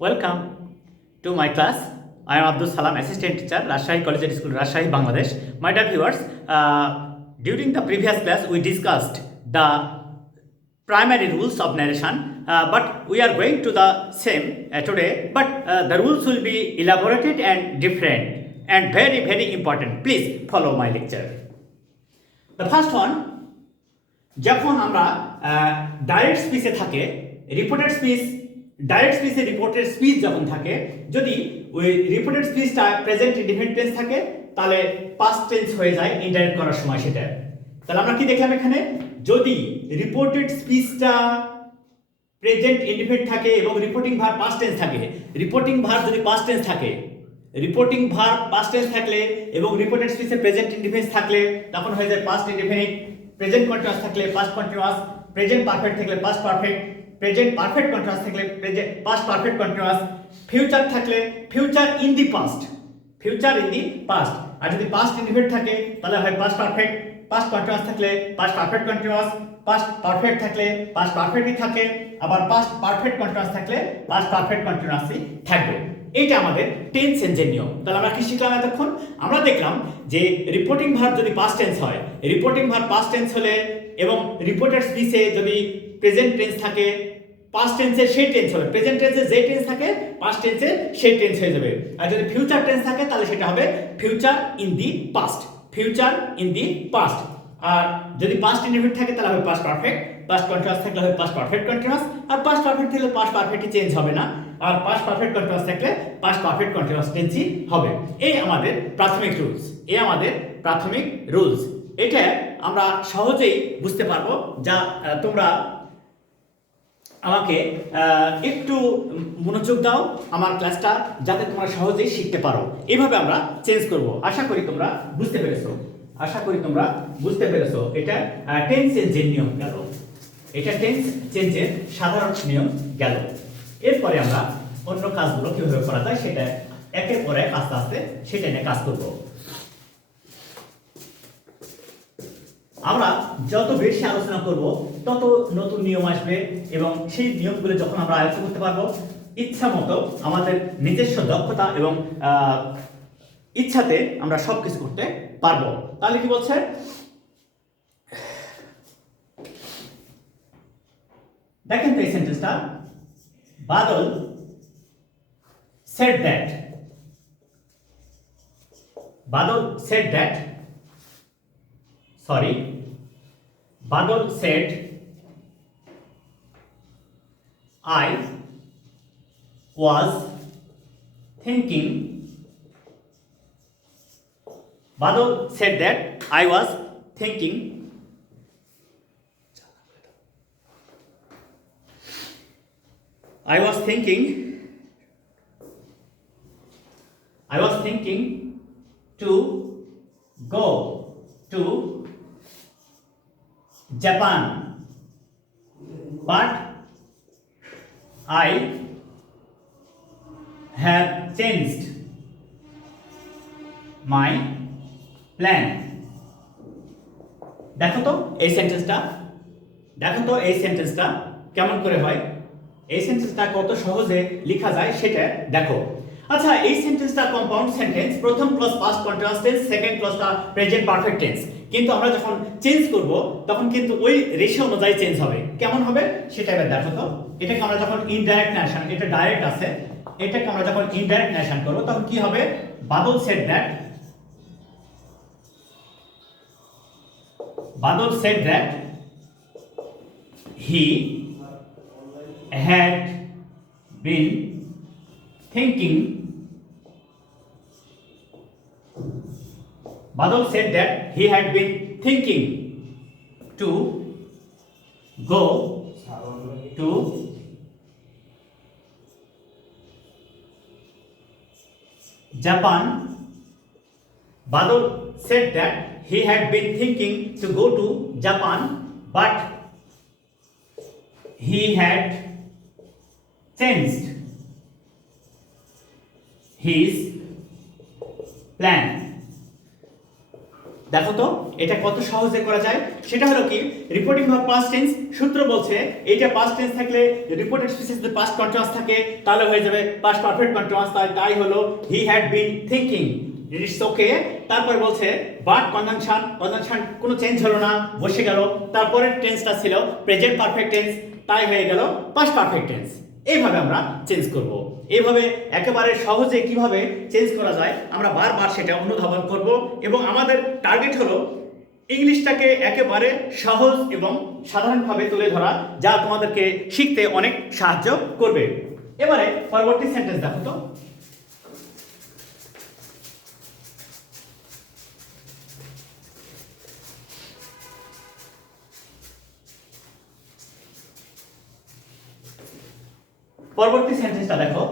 Welcome to my class. I am Abdus Salam, Assistant Teacher, Rajshahi Collegiate School, Rajshahi, Bangladesh. My dear viewers, during the previous class, we discussed the primary rules of narration, but we are going to the same today. But the rules will be elaborated and different and very, very important. Please follow my lecture. The first one, যখন আমরা direct স্পিচে থাকে reported speech direct স্পিচে reported speech যখন থাকে যদি ওই reported স্পিচটা প্রেজেন্ট ইনডিফিনিট টেন্স থাকে তাহলে পাস্ট টেন্স হয়ে যায় ইনডাইরেক্ট করার সময় সেটা। তাহলে আমরা কি দেখলাম এখানে, যদি রিপোর্টেড স্পিচটা প্রেজেন্ট ইনডিফিনিট থাকে এবং রিপোর্টিং ভার্ব পাস্ট টেন্স থাকে, রিপোর্টিং ভার্ব যদি পাস্ট টেন্স থাকে, রিপোর্টিং ভার্ব পাস্ট টেন্স থাকলে এবং রিপোর্টেড স্পিচে প্রেজেন্ট ইনডিফিনিট থাকলে তখন হয়ে যায় পাস্ট ইনডিফিনিট। প্রেজেন্ট কন্টিনিউয়াস থাকলে পাস্ট কন্টিনিউয়াস, প্রেজেন্ট পারফেক্ট থাকলে past perfect, present perfect continuous থাকলে present past perfect continuous, future থাকলে future in the past, future in the past. আর যদি পাস্ট ইনডিফিনিট থাকে তাহলে হয় পাস্ট পারফেক্ট, পাস্ট কন্টিনিউয়াস থাকলে past perfect continuous, past perfect থাকলে পাস্ট পারফেক্টই থাকে, আবার পাস্ট পারফেক্ট কন্টিনিউয়াস থাকলে পাস্ট পারফেক্ট কন্টিনিউয়াসই থাকবে। এইটা আমাদের টেন্স চেঞ্জের নিয়ম। তাহলে আমরা কি শিখলাম এতক্ষণ? আমরা দেখলাম যে রিপোর্টিং ভার্ব যদি পাস্ট টেন্স হয়, রিপোর্টিং ভার্ব পাস্ট টেন্স হলে এবং রিপোর্টেড স্পিচে যদি প্রেজেন্ট টেন্স থাকে, পাস্ট টেন্সের সেই টেন্স হবে, প্রেজেন্ট টেন্সে যে টেন্স থাকে পাস্ট টেন্সের সেই টেন্স হয়ে যাবে। আর যদি ফিউচার টেন্স থাকে তাহলে সেটা হবে future in the past, future in the past. আর যদি পাস্ট ইনডিফিনিট থাকে তাহলে হবে পাস্ট পারফেক্ট, পাস্ট কন্টিনিউয়াস থাকলে হবে পাস্ট পারফেক্ট কন্টিনিউয়াস, আর পাস্ট পারফেক্ট থাকলে পাস্ট পারফেক্টই চেঞ্জ হবে না, আর পাস্ট পারফেক্ট কন্টিনিউয়াস থাকলে পাস্ট পারফেক্ট কন্টিনিউয়াস টেন্সই হবে। এই আমাদের প্রাথমিক রুলস, এই আমাদের প্রাথমিক রুলস। এটা আমরা সহজেই বুঝতে পারবো। যা তোমরা আমাকে একটু মনোযোগ দাও আমার ক্লাসটা, যাতে তোমরা সহজেই শিখতে পারো। এইভাবে আমরা চেঞ্জ করব। আশা করি তোমরা বুঝতে পেরেছো, আশা করি তোমরা বুঝতে পেরেছো। এটা টেন্স চেঞ্জের নিয়ম গেল, এটা টেন্স চেঞ্জের সাধারণ নিয়ম গেল। এরপরে আমরা অন্য কাজগুলো কিভাবে করা যায় সেটা একের পর এক আস্তে আস্তে সেটা নিয়ে কাজ করব। আমরা যত বেশি আলোচনা করব তত নতুন নিয়ম আসবে এবং সেই নিয়মগুলো যখন আমরা আয়ত্ত করতে পারবো ইচ্ছা মতো আমাদের নিজস্ব দক্ষতা এবং ইচ্ছাতে আমরা সবকিছু করতে পারবো। তাহলে কি বলছে, দেখেন তো এই সেন্টেন্সটা, বাদল said that, Badal said that, sorry, Badal said I was thinking, Badal said that I was thinking, I was thinking to go to Japan, but I have changed my plan. দেখো তো এই সেন্টেন্সটা, দেখো তো এই সেন্টেন্সটা কেমন করে হয়, এই সেন্টেন্সটা কত সহজে লেখা যায় সেটা দেখো। আচ্ছা, এই সেন্টেন্সটা কম্পাউন্ড সেন্টেন্স, প্রথম clause past continuous tense, second ক্লজটা প্রেজেন্ট পারফেক্ট টেন্স। কিন্তু আমরা যখন চেঞ্জ করব তখন কিন্তু ওই রেশিও অনুযায়ী চেঞ্জ হবে। কেমন হবে সেটা এবার দেখো তো। এটাকে আমরা যখন ইনডাইরেক্ট ন্যারেশন, এটা ডাইরেক্ট আছে, এটাকে আমরা যখন ইনডাইরেক্ট ন্যারেশন করব তখন কি হবে, Badal said that, Badal said that he had been thinking, Badal said that he had been thinking to go to Japan. Badal said that he had been thinking to go to Japan, but he had changed his plan. দেখো তো এটা কত সহজে করা যায়। সেটা হলো কি, রিপোর্টিং ভার্ব পাস্ট টেন্স সূত্র বলছে এইটা পাস্ট টেন্স থাকলে রিপোর্টেড স্পিচে যদি পাস্ট কন্টিনিউয়াস থাকে তাহলে হয়ে যাবে পাস্ট পারফেক্ট কন্টিনিউয়াস। তাই হলো he had been thinking, it's okay. তারপর বলছে বাট কনজাংশন কোনো চেঞ্জ হলো না, বসে গেল। তারপরের টেন্সটা ছিল প্রেজেন্ট পারফেক্ট টেন্স, তাই হয়ে গেল পাস্ট পারফেক্ট টেন্স। এইভাবে আমরা চেঞ্জ করব। এইভাবে একেবারে সহজে কিভাবে চেঞ্জ করা যায় আমরা বারবার সেটা অনুধাবন করব, এবং আমাদের টার্গেট হলো ইংলিশটাকে একেবারে সহজ এবং সাধারণভাবে তুলে ধরা, যা তোমাদেরকে শিখতে অনেক সাহায্য করবে। এবারে পরবর্তী সেন্টেন্স দেখো তো। পরবর্তী সেন্টেন্সটা দেখো,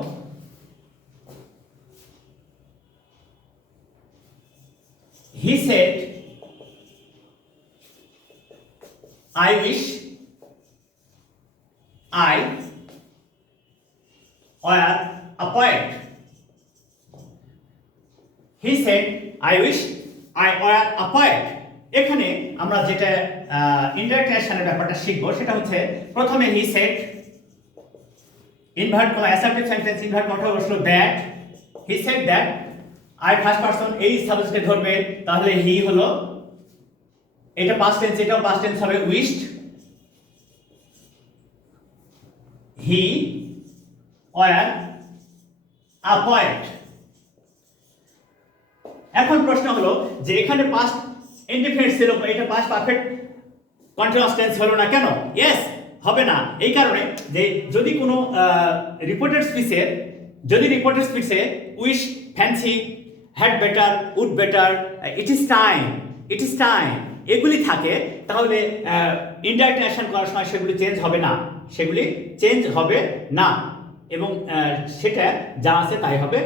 he said I wish I were a poet. He said I wish I were a poet. এখানে আমরা যেটা ইনডাইরেক্ট অ্যাকশনের ব্যাপারটা শিখবো সেটা হচ্ছে, প্রথমে he said, ইনভার্ট করা অ্যাসার্টিভ সেন্টেন্স, ইনভার্ট করা বসলো that, he said that, I first person এই সাবজেক্টে ধরবে, তাহলে হি হলো, এটা পাস্ট টেন্স, এটাও পাস্ট টেন্স হবে wished, he were a poet. এখন প্রশ্ন হলো যে এখানে পাস্ট ইনডিফিনিট ছিল, এটা পাস্ট পারফেক্ট কন্টিনিউয়াস টেন্স হলো না কেন? ইয়েস, হবে না এই কারণে যে যদি কোনো রিপোর্টেড স্পিচে wish, fancy, had better, would better, it is time এগুলি থাকে, তাহলে ইনডাইরেক্ট অ্যাকশন করার সময় সেগুলি চেঞ্জ হবে না, এবং সেটা যা আছে তাই হবে।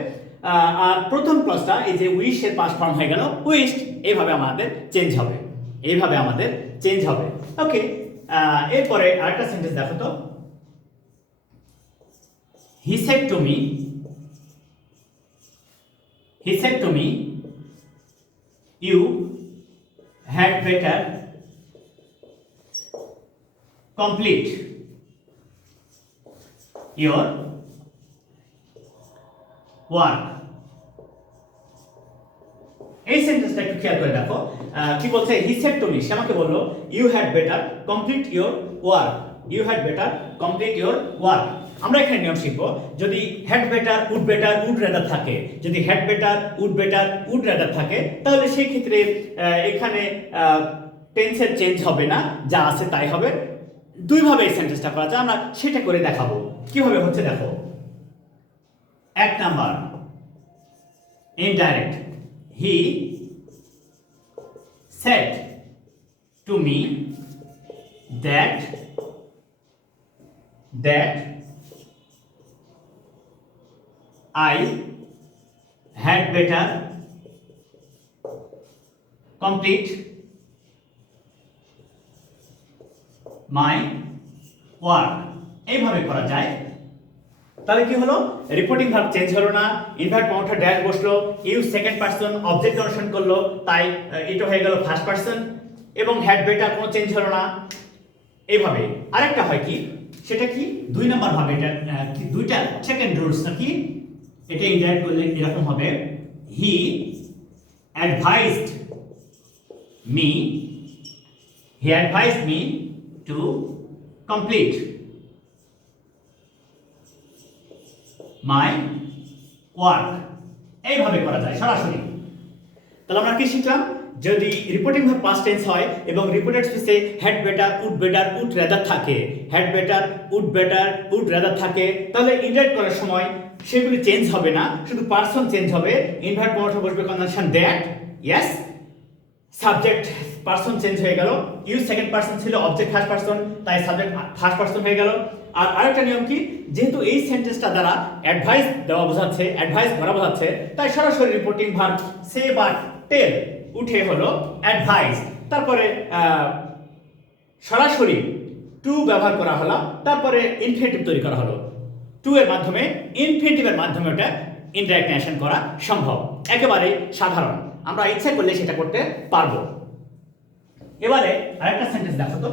আর প্রথম ক্লজটা এই যে উইশের পাস্ট ফর্ম হয়ে গেল উইশড, এইভাবে আমাদের চেঞ্জ হবে। ওকে, এরপরে আরেকটা সেন্টেন্স দেখো তো, he said to me you had better complete your work. এই সেন্টেন্সটা একটু খেয়াল করে দেখো, কি বলছে, হি সেড টু মি, সে আমাকে বললো, you had better complete your work. আমরা এখানে নিয়ম শিখবো, যদি হ্যাড বেটার, উড রাদার থাকে, যদি হ্যাড বেটার, উড রাদার থাকে, তাহলে সেই ক্ষেত্রে এখানে টেন্সের চেঞ্জ হবে না, যা আছে তাই হবে। দুইভাবে এই সেন্টেন্সটা করা যায়, আমরা সেটা করে দেখাবো কিভাবে হচ্ছে। দেখো, এক number indirect, he said to me that I had better complete my work। এইভাবে করা যায়। তাহলে কি হলো, রিপোর্টিং ভার্ব চেঞ্জ হলো না, ইনভার্ট কমাটা ড্যাশ বসলো, ইউ সেকেন্ড পারসন অবজেক্ট অনুসরণ করলো, তাই এটা হয়ে গেল ফার্স্ট পারসন, এবং হ্যাড বেটার কোনো চেঞ্জ হলো না। এইভাবে আরেকটা হয় কি, সেটা কি, দুই নাম্বার ভাবে, এটা দুইটা সেকেন্ড রুলস নাকি, এটা ইনডাইরেক্ট করলে এরকম হবে, he advised me to complete my work. এইভাবে করা যায় সরাসরি। তাহলে আমরা কি শিখলাম, যদি রিপোর্টিং ভার্ব পাস্ট টেন্স হয় এবং রিপোর্টেড স্পিচে হ্যাড বেটার, উড রাদার থাকে, উড রাদার থাকে, তাহলে ইনডাইরেক্ট করার সময় সেগুলি চেঞ্জ হবে না, শুধু পারসন চেঞ্জ হবে। ইনভার্ট কমাটা বসবে conjunction that, yes, subject person change হয়ে গেল, ইউ সেকেন্ড পারসন ছিল, অবজেক্ট ফার্স্ট পারসন, তাই সাবজেক্ট ফার্স্ট পারসন হয়ে গেল। আর আরেকটা নিয়ম কি, যেহেতু এই সেন্টেন্সটা দ্বারা অ্যাডভাইস করা বোঝাচ্ছে, তাই সরাসরি রিপোর্টিং ভার্ব সে বা টেল উঠে হলো অ্যাডভাইস, তারপরে সরাসরি টু ব্যবহার করা হলো, তারপরে ইনফিনিটিভ তৈরি করা হলো, টু এর মাধ্যমে, ইনফিনিটিভের মাধ্যমে ওটা ইনডাইরেক্ট অ্যাকশন করা সম্ভব, একেবারে সাধারণ। আমরা ইচ্ছা করলে সেটা করতে পারবো। এবারে আরেকটা সেন্টেন্স দেখো তো।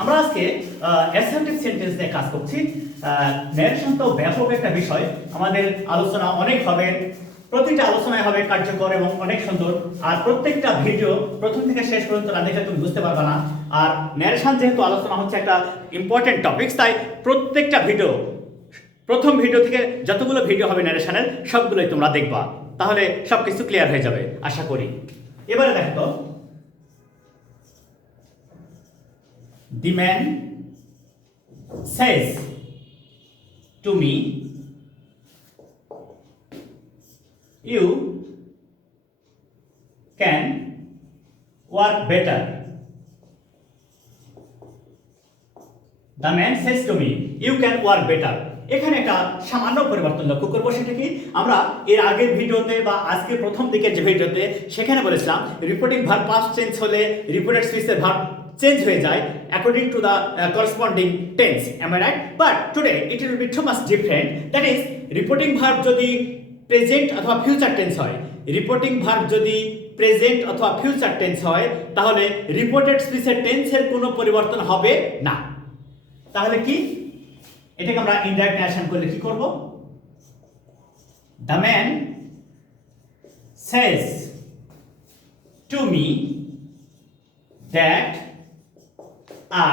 আমরা আজকে অ্যাসার্টিভ সেন্টেন্স নিয়ে কাজ করছি। ন্যারেশন তো ব্যাপক একটা বিষয়, আমাদের আলোচনা অনেক হবে, প্রতিটা আলোচনায় হবে কার্যকর এবং অনেক সুন্দর। আর প্রত্যেকটা ভিডিও প্রথম থেকে শেষ পর্যন্ত না দেখে তুমি বুঝতে পারবে না। আর ন্যারেশন যেহেতু আলোচনা হচ্ছে একটা ইম্পর্টেন্ট টপিকস, তাই প্রত্যেকটা ভিডিও প্রথম ভিডিও থেকে যতগুলো ভিডিও হবে ন্যারেশনের সবগুলোই তোমরা দেখবা, তাহলে সবকিছু ক্লিয়ার হয়ে যাবে আশা করি। এবারে দেখো তো, the man says to me, you can work better. The man says to me, you can work better. এখানে একটা সামান্য পরিবর্তন লক্ষ্য করবো। সেটা কি, আমরা এর আগের ভিডিওতে বা আজকে প্রথম দিকের যে ভিডিওতে সেখানে বলেছিলাম রিপোর্টিং ভার্ব পাস্ট চেঞ্জ হলে রিপোর্টেড স্পিচের ভার্ব চেঞ্জ হয়ে যায় according to the corresponding tense. Am I right? But today it will be too much different. That is, reporting verb যদি প্রেজেন্ট অথবা ফিউচার টেন্স হয়, রিপোর্টিং ভার্ব যদি present অথবা future tense হয়, তাহলে reported স্পিচের টেন্সের কোনো পরিবর্তন হবে না। তাহলে কি, এটাকে আমরা ইনডাইরেক্ট ন্যারেশন করলে কি করব? The man says to me that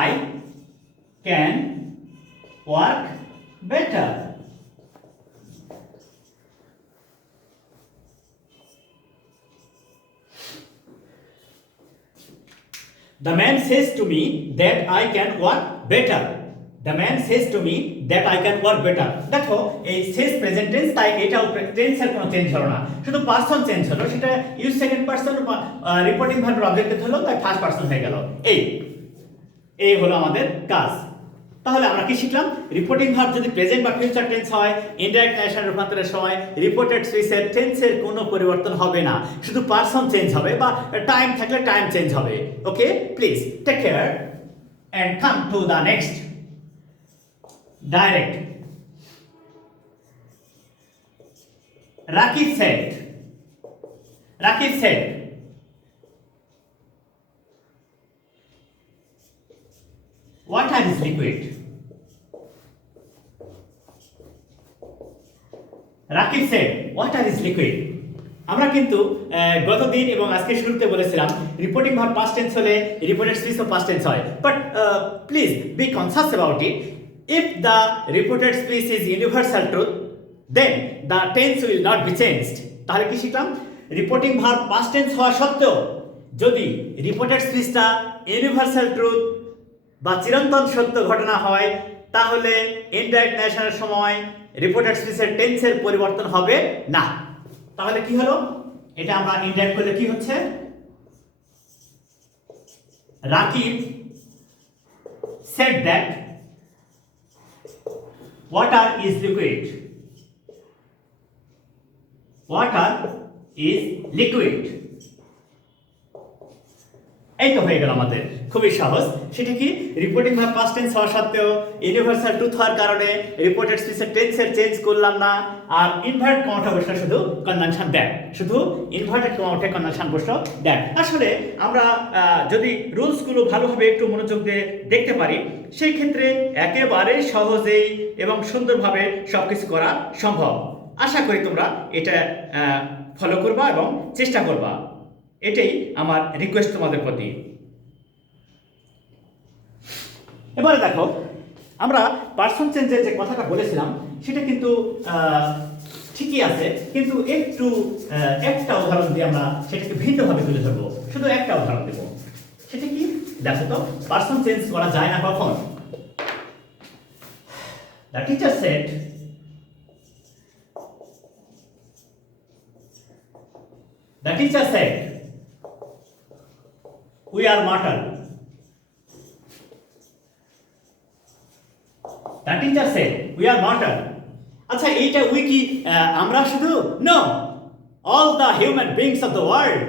I can work better. The man says to me that I can work better. The man says to me that I can work better. দেখো এই says present tense, তাই এটাও টেন্সের কোনো change হলো না, শুধু person change হলো। সেটা ইউজ সেকেন্ড পারসন রিপোর্টিং ভার্বের অবজেক্টিভ হলো, তাই ফার্স্ট পারসন হয়ে গেল। এই হলো আমাদের কাজ। তাহলে আমরা কি শিখলাম? রিপোর্টিং ভার্ব যদি প্রেজেন্ট বা ফিউচার টেন্স হয়, ইনডাইরেক্ট ন্যারেশন রূপান্তরের সময় রিপোর্টেড স্পিচের টেন্সের কোনো পরিবর্তন হবে না, শুধু পারসন চেঞ্জ হবে বা টাইম থাকলে টাইম চেঞ্জ হবে। Okay, please take care and come to the next direct. Rakib said, water is liquid. Rakib said, water is liquid. আমরা কিন্তু গতদিন এবং আজকে শুরুতে বলেছিলাম রিপোর্টিং ভার্ব পাস্ট টেন্স হলে রিপোর্টেড স্পিচ ও পাস্ট টেন্স হয়, but please be conscious about it. If the reported speech is universal truth, then the tense will not be changed. তাহলে কি শিখলাম? রিপোর্টিং ভার্ব পাস্ট টেন্স হওয়া সত্ত্বেও যদি reported স্পিচটা universal truth বা চিরন্তন সত্য ঘটনা হয়, তাহলে ইনডাইরেক্ট ন্যারেশনের সময় রিপোর্টেড স্পিচের টেন্সের পরিবর্তন হবে না। তাহলে কি হলো? এটা আমরা ইনডাইরেক্ট করলে কি হচ্ছে? Rakib said that water is liquid. Water is liquid. এই তো হয়ে গেল আমাদের, খুবই সহজ। সেটা কি, রিপোর্টিং ভার্ব পাস্ট টেন্স হওয়া সত্ত্বেও ইউনিভার্সাল ট্রুথ হওয়ার কারণে রিপোর্টেড স্পিচের টেন্সের চেঞ্জ করলাম না, আর ইনভার্টেড কমা উঠে বসলো শুধু কনজাংশন দ্যাট, শুধু ইনভার্টেড কমা উঠে কনজাংশন বসলো দ্যাট। আসলে আমরা যদি রুলসগুলো ভালোভাবে একটু মনোযোগ দিয়ে দেখতে পারি, সেই ক্ষেত্রে একেবারে সহজেই এবং সুন্দরভাবে সবকিছু করা সম্ভব। আশা করি তোমরা এটা ফলো করবা এবং চেষ্টা করবা, এটাই আমার রিকোয়েস্ট তোমাদের প্রতি। এবারে দেখো, আমরা পারসন চেঞ্জের যে কথাটা বলেছিলাম সেটা কিন্তু ঠিকই আছে, কিন্তু একটা উদাহরণ দিয়ে আমরা সেটাকে ভিন্নভাবে তুলে ধরবো। শুধু একটা উদাহরণ দেবো। সেটা কি, দেখো তো, পারসন চেঞ্জ করা যায় না কখন? The teacher said, the teacher said, we are mortal. The teacher said, we are mortal. আচ্ছা, এইটা উই কি আমরা শুধু? No, all the human beings of the world.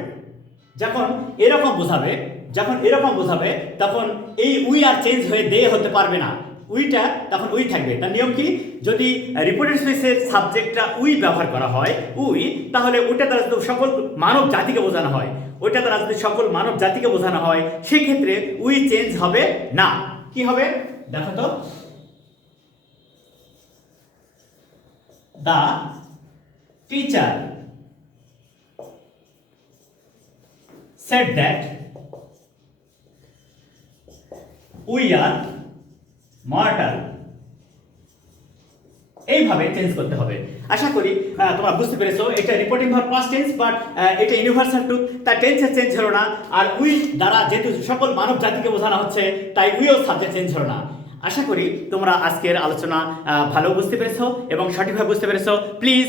যখন এরকম বোঝাবে যখন এরকম বোঝাবে তখন এই উই আর চেঞ্জ হয়ে দে হতে পারবে না, উইটা তখন উই থাকবে। তার নিয়ম কি, যদি রিপোর্টেড স্পেসের সাবজেক্টটা উই ব্যবহার করা হয় উই, তাহলে ওইটা দ্বারা যদি সকল মানব জাতিকে বোঝানো হয়, ওইটা দ্বারা যদি সকল মানব জাতিকে বোঝানো হয় সেক্ষেত্রে উই চেঞ্জ হবে না। কি হবে দেখো তো, the teacher said that we are mortal, এইভাবে চেঞ্জ করতে হবে। আশা করি তোমরা বুঝতে পেরেছো। এটা reporting verb past tense, but এটা ইউনিভার্সাল ট্রুথ, তার টেন্সের চেঞ্জ হলো না। আর উই দ্বারা যেহেতু সকল মানব জাতিকে বোঝানো হচ্ছে তাই উইও সাবজেক্ট চেঞ্জ হলো না। আশা করি তোমরা আজকের আলোচনা ভালো বুঝতে পেরেছো এবং সঠিকভাবে বুঝতে পেরেছো। Please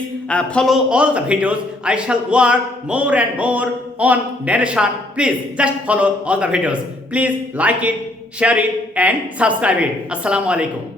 follow all the videos. I shall work more and more on narration. Please just follow all the videos. Please like it, share it and subscribe it. Assalamu alaikum.